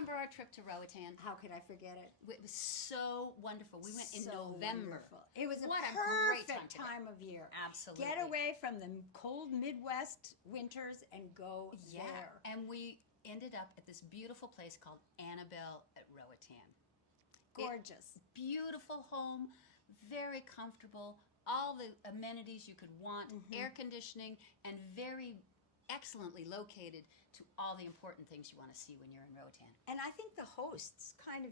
remember our trip to Roatan? How could I forget it? It was so wonderful. We went in So November. wonderful. It was What a great perfect time time of year. Absolutely. Get away from the cold Midwest winters and go Yeah, there. and we ended up at this beautiful place called Annabel at Roatan. Gorgeous. Beautiful home, very comfortable, all the amenities you could want, air conditioning, and very excellently located to all the important things you want to see when you're in Roatan. And I think the hosts kind of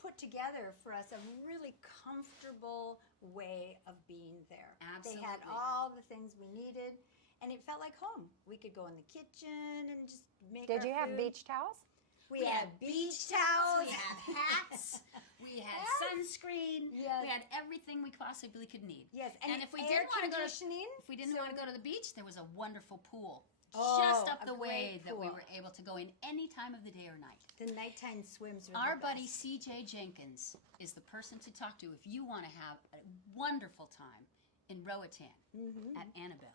put together for us a really comfortable way of being there. Absolutely. They had all the things we needed, and it felt like home. We could go in the kitchen and just make Did our you have food. beach towels? We had beach towels. We had hats. We had sunscreen. Yes. We had everything we possibly could need. Yes, and if we air didn't want to go conditioning, if we didn't so- want to go to the beach, there was a wonderful pool Oh, just up a the way great that we pool. were able to go in any time of the day or night. The nighttime swims were Our the buddy best. C.J. Jenkins is the person to talk to if you want to have a wonderful time in Roatan at Annabel.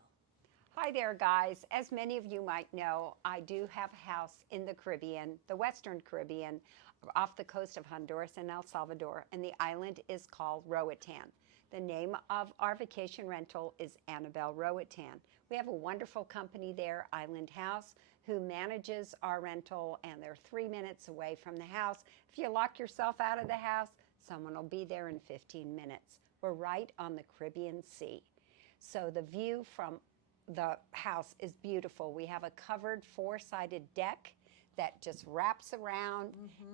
Hi there, guys. As many of you might know, I do have a house in the Caribbean, the Western Caribbean, off the coast of Honduras and El Salvador, and the island is called Roatan. The name of our vacation rental is Annabel Roatan. We have a wonderful company there, Island House, who manages our rental, and they're 3 minutes away from the house. If you lock yourself out of the house, someone will be there in 15 minutes. We're right on the Caribbean Sea. So the view from the house is beautiful. We have a covered 4-sided deck that just wraps around,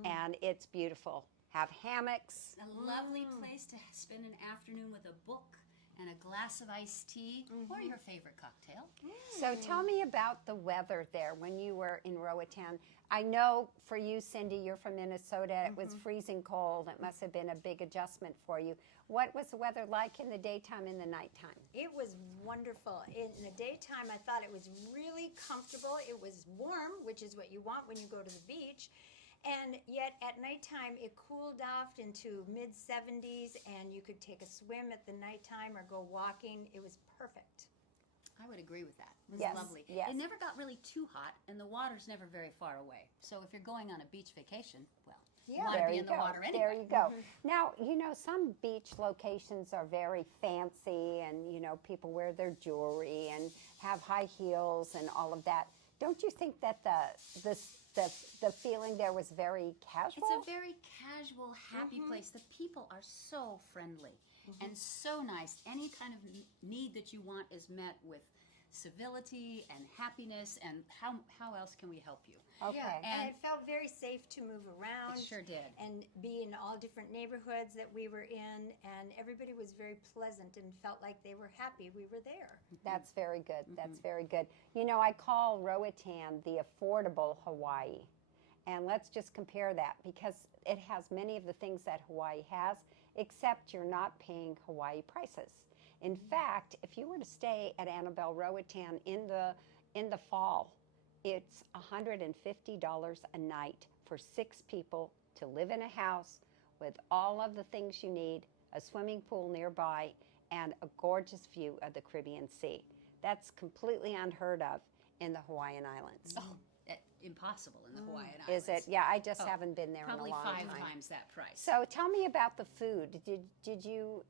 and it's beautiful. Have hammocks. A lovely place to spend an afternoon with a book and a glass of iced tea or your favorite cocktail. So tell me about the weather there when you were in Roatan. I know for you, Cindy, you're from Minnesota. It was freezing cold. It must have been a big adjustment for you. What was the weather like in the daytime and the nighttime? It was wonderful. In the daytime, I thought it was really comfortable. It was warm, which is what you want when you go to the beach. And yet at nighttime, it cooled off into mid-70s, and you could take a swim at the nighttime or go walking. It was perfect. I would agree with that. It was Yes, lovely. yes. It never got really too hot, and the water's never very far away. So if you're going on a beach vacation, well, you want to There be you in the go. water anyway. There you go. Now, you know, some beach locations are very fancy, and, you know, people wear their jewelry and have high heels and all of that. Don't you think that the feeling there was very casual? It's a very casual, happy place. The people are so friendly and so nice. Any kind of need that you want is met with civility and happiness, and how else can we help you? Okay. Yeah, and And- it felt very safe to move around. It sure did. And be in all different neighborhoods that we were in, and everybody was very pleasant and felt like they were happy we were there. That's very good. That's very good. You know, I call Roatan the affordable Hawaii. And let's just compare that, because it has many of the things that Hawaii has, except you're not paying Hawaii prices. In fact, if you were to stay at Annabel Roatan in the fall, it's $150 a night for 6 people to live in a house with all of the things you need, a swimming pool nearby, and a gorgeous view of the Caribbean Sea. That's completely unheard of in the Hawaiian Islands. Oh, impossible in the Hawaiian Islands. Is it? Yeah, I just haven't been there Probably in a long 5 time. times that price. So tell me about the food. Did you,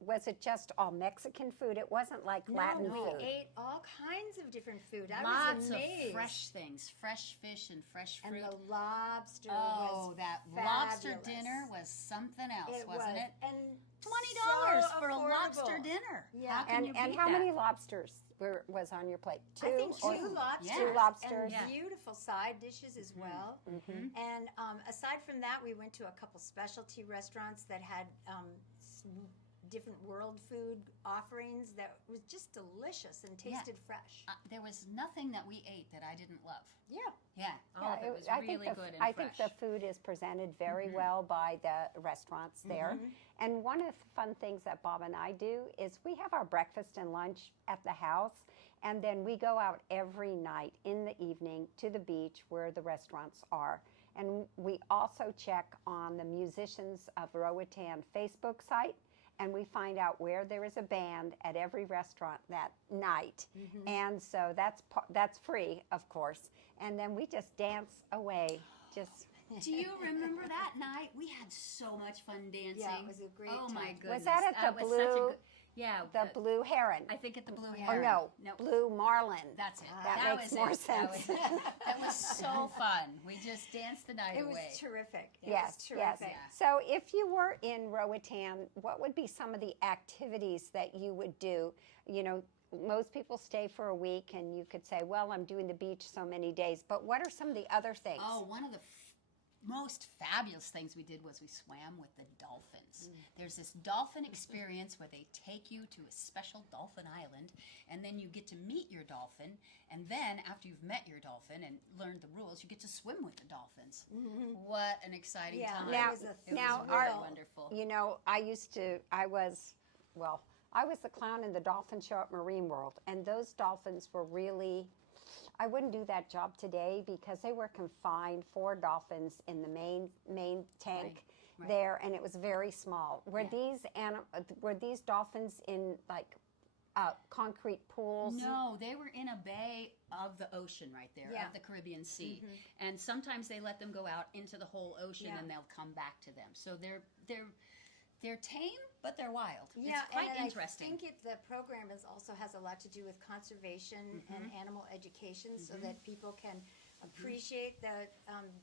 was it just all Mexican food? It wasn't like Latin we food. ate all kinds of different food. I Lots was of amazed. fresh things, fresh fish and fresh And fruit. the lobster Oh, was that fabulous. lobster dinner was something else, It wasn't was. it? And $20 so for a lobster affordable. dinner. Yeah. How can you And beat how that? many lobsters was on your plate? I think or- 2 lobsters. Yeah. 2 lobsters. And Yeah. beautiful side dishes as well. And aside from that, we went to a couple specialty restaurants that had different world food offerings that was just delicious and tasted fresh. There was nothing that we ate that I didn't love. Yeah. Yeah, all Yeah, of it was I think really the- good and I fresh. think the food is presented very well by the restaurants there. And one of the fun things that Bob and I do is we have our breakfast and lunch at the house, and then we go out every night in the evening to the beach where the restaurants are. And we also check on the Musicians of Roatan Facebook site, and we find out where there is a band at every restaurant that night. And so that's free, of course. And then we just dance away, just Do you remember that night? We had so much fun dancing. Yeah, it was a great Oh my time. goodness. Was that at the was such a Blue? good, yeah, The Blue Heron. I think at the Blue Yeah. Or Heron. no, Blue Marlin. That's it. That makes was more it. sense. That was so fun. We just danced the night It was away. terrific. It Yes, was terrific. yes. So if you were in Roatan, what would be some of the activities that you would do? You know, most people stay for a week and you could say, well, I'm doing the beach so many days, but what are some of the other things? Oh, one of the most fabulous things we did was we swam with the dolphins. There's this dolphin experience where they take you to a special dolphin island, and then you get to meet your dolphin, and then after you've met your dolphin and learned the rules, you get to swim with the dolphins. What an exciting Yeah, time. Now- it was a now it was really our- wonderful. You know, I was the clown in the dolphin show at Marine World, and those dolphins were really, I wouldn't do that job today because they were confined, 4 dolphins in the main tank Right. there, and it was very small. Were Yeah. were these dolphins in like concrete pools? No, they were in a bay of the ocean right there, Yeah. of the Caribbean Sea. And sometimes they let them go out into the whole ocean Yeah. and they'll come back to them. So they're tame, but they're wild. Yeah, it's quite and interesting. I think the program also has a lot to do with conservation and animal education, so that people can appreciate the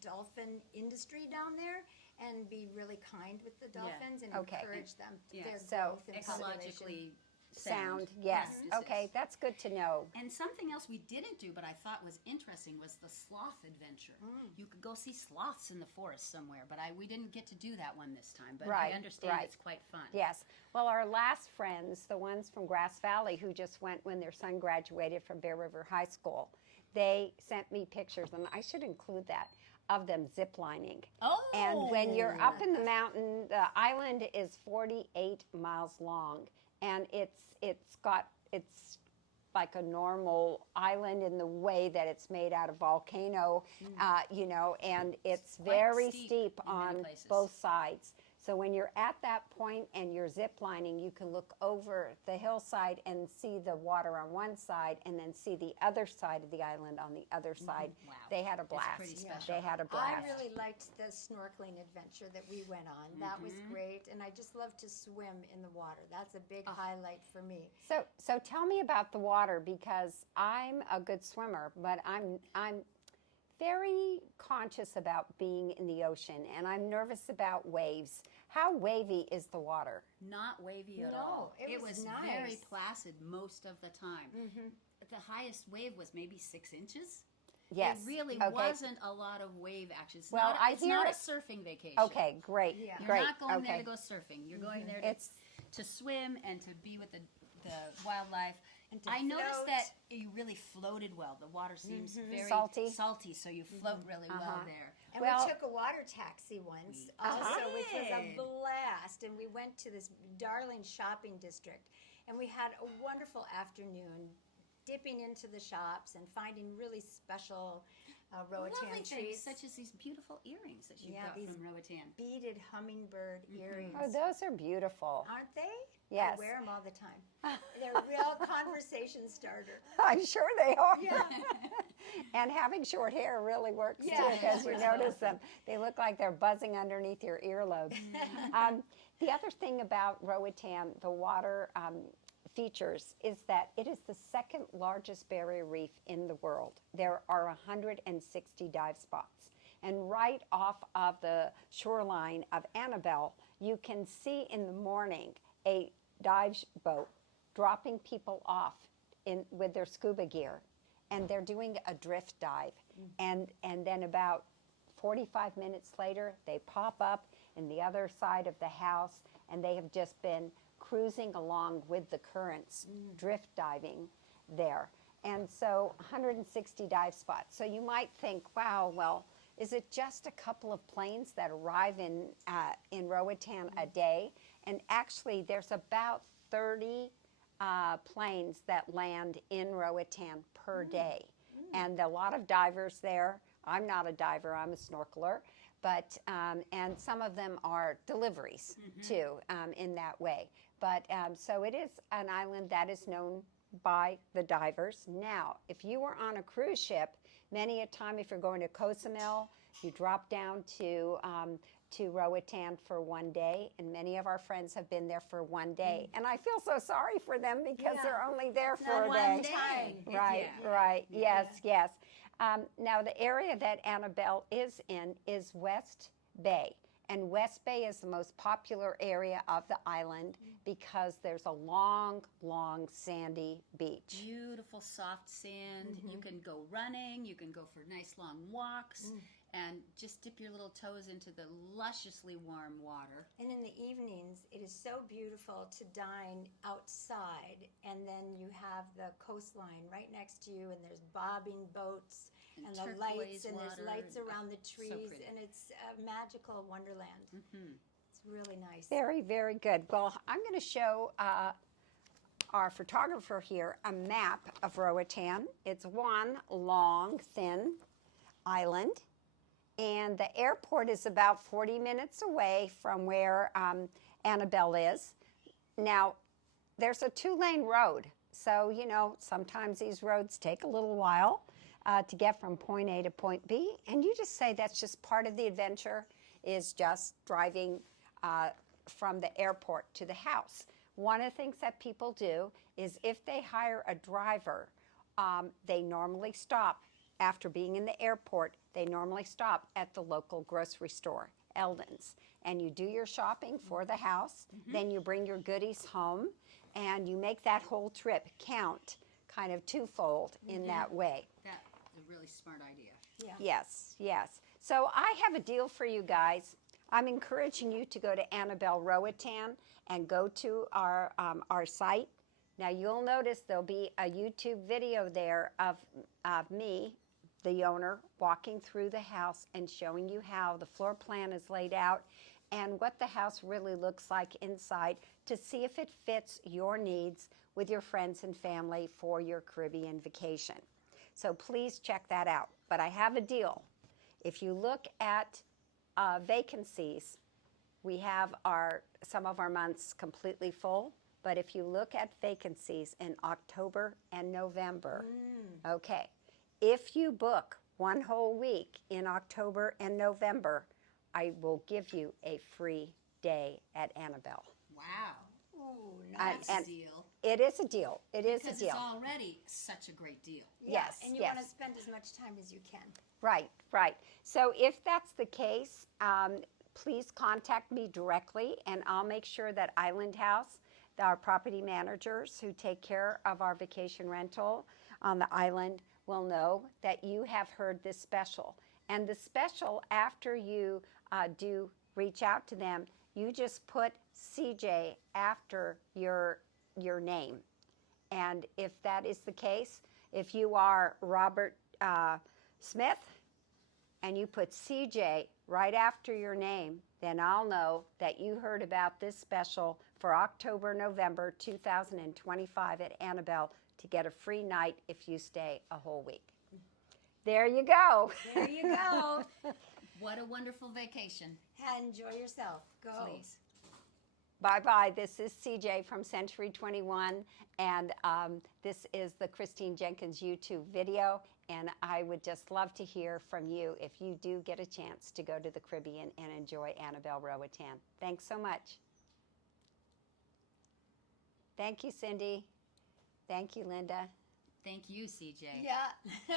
dolphin industry down there and be really kind with the dolphins and Okay. encourage them. Yeah. Their So, growth and population. Ecologically Sound, yes. practices. Okay, that's good to know. And something else we didn't do, but I thought was interesting, was the sloth adventure. You could go see sloths in the forest somewhere, but we didn't get to do that one this time. But Right, I understand right. it's quite fun. Yes. Well, our last friends, the ones from Grass Valley who just went when their son graduated from Bear River High School, they sent me pictures, and I should include that, of them ziplining. Oh! And when you're up in the mountain, the island is 48 miles long, and it's like a normal island in the way that it's made out of volcano, you know, and it's quite very steep steep in many on places. both sides. So when you're at that point and you're zip lining, you can look over the hillside and see the water on one side and then see the other side of the island on the other side. Wow. They had a It's blast. pretty special. They had a I blast. really liked the snorkeling adventure that we went on. That was great, and I just love to swim in the water. That's a big highlight for me. So tell me about the water, because I'm a good swimmer, but I'm very conscious about being in the ocean, and I'm nervous about waves. How wavy is the water? Not wavy at No, all. it was was very nice. placid most of the time. The highest wave was maybe 6 inches. Yes. It really Okay. wasn't a lot of wave action. It's Well, not, I it's hear not it- a surfing vacation. Okay, great, Yeah. You're great. not going okay. there to go surfing. You're going there It's to swim and to be with the wildlife. And to I noticed float. that you really floated well. The water seems very Salty. so you float really well there. And Well- we took a water taxi once We also, which was a did. blast. And we went to this darling shopping district, and we had a wonderful afternoon dipping into the shops and finding really special Roatan Lovely things, trees. such as these beautiful earrings that you Yeah, got these from Roatan. beaded hummingbird earrings. Oh, those are beautiful. Aren't they? Yes. I wear them all the time. They're a real conversation starter. I'm sure they are. Yeah. And having short hair really works Yeah. too, because you notice them. They look like they're buzzing underneath your earlobes. The other thing about Roatan, the water features, is that it is the second largest barrier reef in the world. There are 160 dive spots. And right off of the shoreline of Annabel, you can see in the morning a dive boat dropping people off with their scuba gear, and they're doing a drift dive. And then about 45 minutes later, they pop up in the other side of the house, and they have just been cruising along with the currents, drift diving there. And so 160 dive spots. So you might think, wow, well, is it just a couple of planes that arrive in Roatan a day? And actually, there's about 30 planes that land in Roatan per day. And a lot of divers there. I'm not a diver, I'm a snorkeler. But, and some of them are deliveries too, in that way. But so it is an island that is known by the divers. Now, if you were on a cruise ship, many a time if you're going to Cozumel, You drop down to Roatan for one day, and many of our friends have been there for one day. And I feel so sorry for them because they're only there for a one day. day. Right, Yeah. right. Yes, yes. Now, the area that Annabelle is in is West Bay. And West Bay is the most popular area of the island because there's a long, long sandy beach. Beautiful soft sand. You can go running. You can go for nice long walks. And just dip your little toes into the lusciously warm water. And in the evenings, it is so beautiful to dine outside, and then you have the coastline right next to you, and there's bobbing boats and the lights, and there's lights around the trees, and it's a magical wonderland. It's really nice. Very, very good. Well, I'm going to show our photographer here a map of Roatan. It's one long, thin island. And the airport is about 40 minutes away from where Annabelle is. Now, there's a 2-lane road. So, you know, sometimes these roads take a little while to get from point A to point B. And you just say that's just part of the adventure, is just driving from the airport to the house. One of the things that people do is if they hire a driver, they normally stop. After being in the airport, they normally stop at the local grocery store, Eldon's, and you do your shopping for the house. Then you bring your goodies home, and you make that whole trip count kind of twofold in that way. That's a really smart idea. Yeah. Yes, yes. So I have a deal for you guys. I'm encouraging you to go to Annabelle Roatan and go to our site. Now you'll notice there'll be a YouTube video there of me, the owner, walking through the house and showing you how the floor plan is laid out and what the house really looks like inside to see if it fits your needs with your friends and family for your Caribbean vacation. So please check that out. But I have a deal. If you look at vacancies, we have some of our months completely full. But if you look at vacancies in October and November, okay, if you book one whole week in October and November, I will give you a free day at Annabelle. Wow. Ooh, That's nice. a deal. It is a deal. It is Because a deal. it's already such a great deal. Yes, And you yes. want to spend as much time as you can. Right, right. So if that's the case, please contact me directly, and I'll make sure that Island House, our property managers who take care of our vacation rental on the island, will know that you have heard this special. And the special, after you do reach out to them, you just put CJ after your name. And if that is the case, if you are Robert Smith and you put CJ right after your name, then I'll know that you heard about this special for October, November 2025 at Annabelle to get a free night if you stay a whole week. There you go. There you go. What a wonderful vacation. Enjoy yourself. Go. Please. Bye-bye. This is CJ from Century 21, and this is the Christine Jenkins YouTube video, and I would just love to hear from you if you do get a chance to go to the Caribbean and enjoy Annabelle Roatan. Thanks so much. Thank you, Cindy. Thank you, Linda. Thank you, CJ. Yeah.